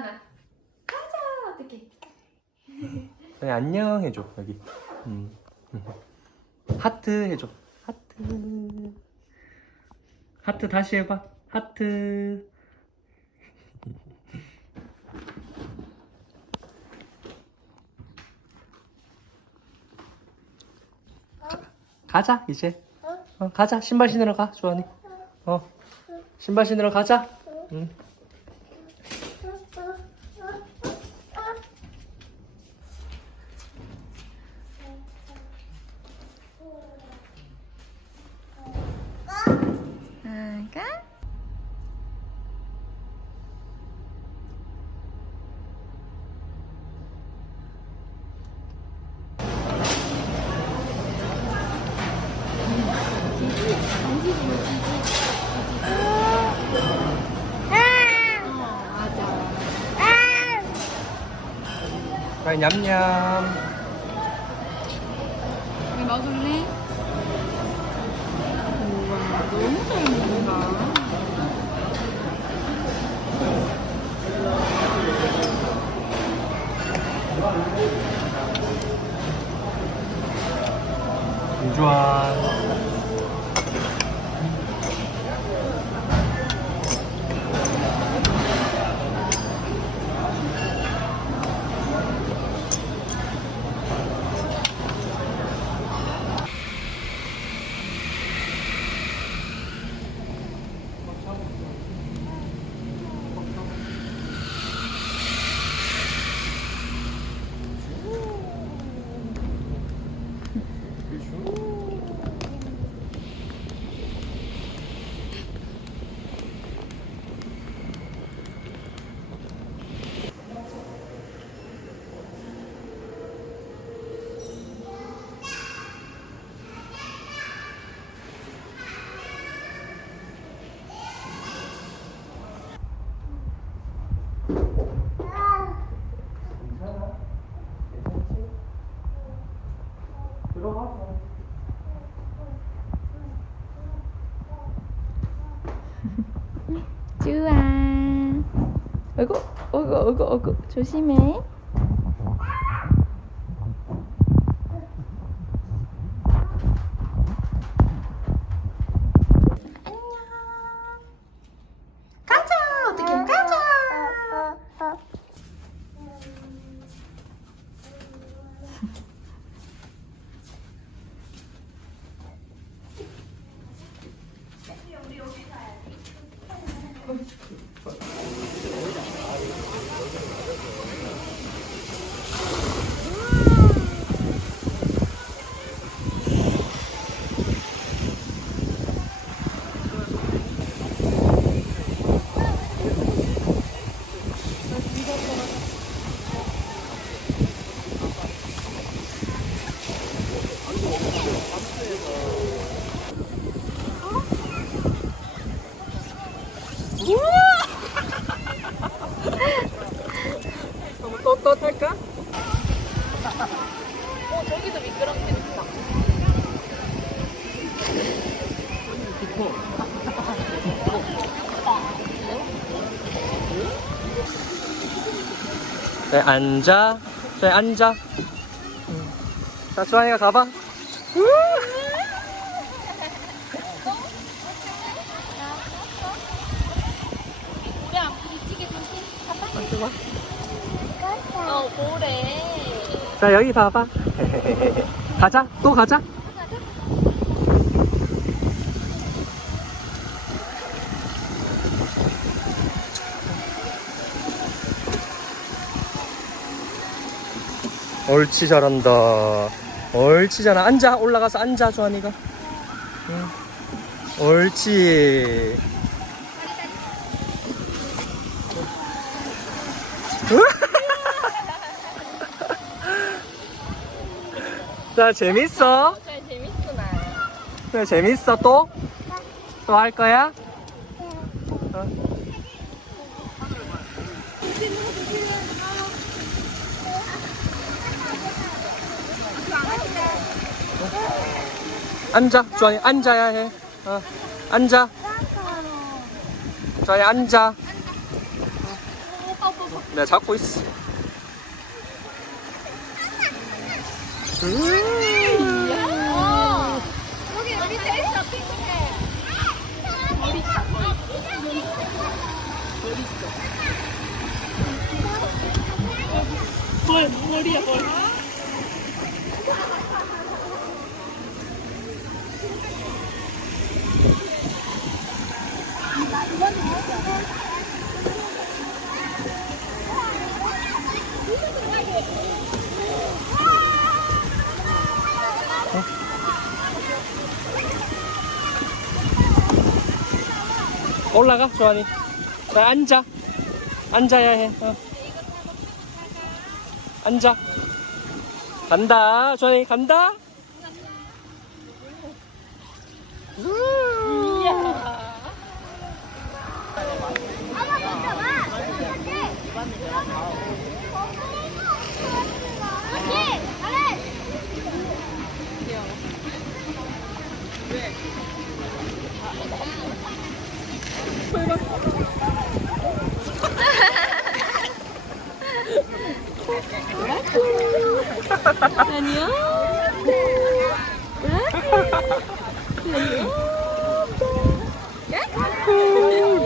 주하나 가자. 어떡해. 그냥 안녕 해줘 여기. 음. 하트 해줘. 하트. 하트 다시 해봐. 하트. 가자 이제. 어, 가자. 신발 신으러 가 주환이. 어 신발 신으러 가자. 응. 나가 빨리 냠냠 왜 먹을래? 우와 너무 잘 먹는다 김주환 들어가 주아 어이구 어이구 어이구 어이구 조심해 가자 어떻게 가자 또또 탈까? 어 저기도 미끄럼틀 있다 네 앉아. 네 앉아. 응. 자 주환이가 가봐. 자 여기 봐봐. 가자. 또 가자 옳지 잘한다 옳지 잘한다 앉아 올라가서 앉아 주환이가 응. 옳지 자 재밌어? 잘 재밌구나 그래 재밌어 또? 또 할 거야? 어? 앉아 주환이 앉아야 해 어. 앉아 주환이 앉아 내가 잡고 있어. 밑에 있어 핑 올라가, 조한이. 자, 앉아. 앉아야 해. 어. 앉아. 간다, 조한이, 간다. 아니요.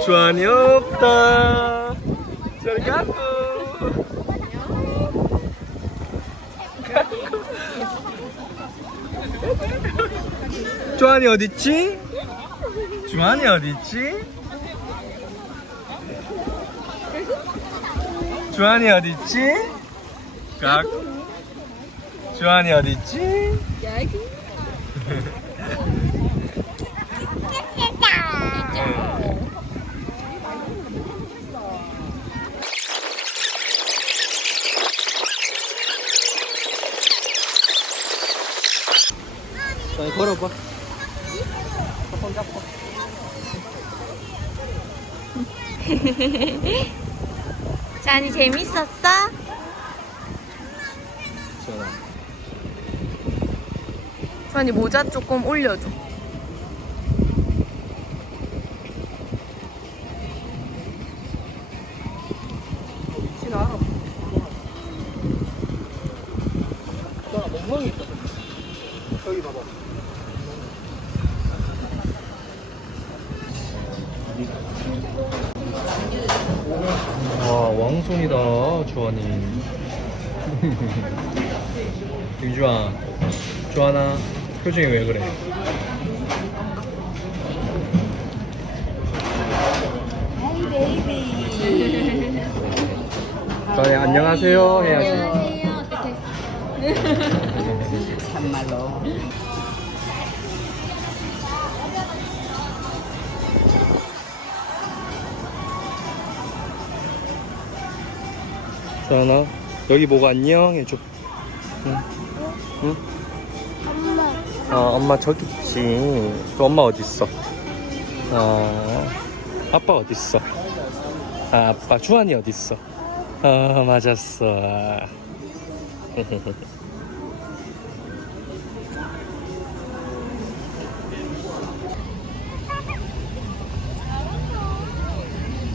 조한이 없다. 저리 가고. 조한이 어딨지? 조한이 어딨지? 조한이 어딨지? 각. 조한이 어딨지? 자, 걸어봐. 손 잡고. 잔이 재밌었어? 잔이 모자 조금 올려줘. 지나 알아. 전화 멍멍이 있다. 여기 봐봐. 와 왕손이다 주환이. 김주환, 주환아 표정이 왜 그래? 주환이 안녕하세요 해야지. 주환아 여기 보고 안녕 해줘. 응. 응? 아, 엄마 저기 있지. 그 엄마 어디 있어? 어, 아빠 어디 있어? 아, 아빠 주환이 어디 있어? 아, 맞았어.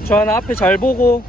주환아 앞에 잘 보고.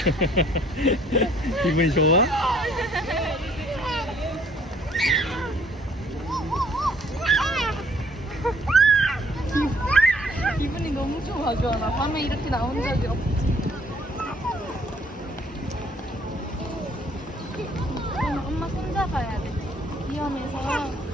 기분이 좋아? 기분이 유튜브에 이렇게 나온 적이 없지. 엄마 손잡아야 돼. 위험해서.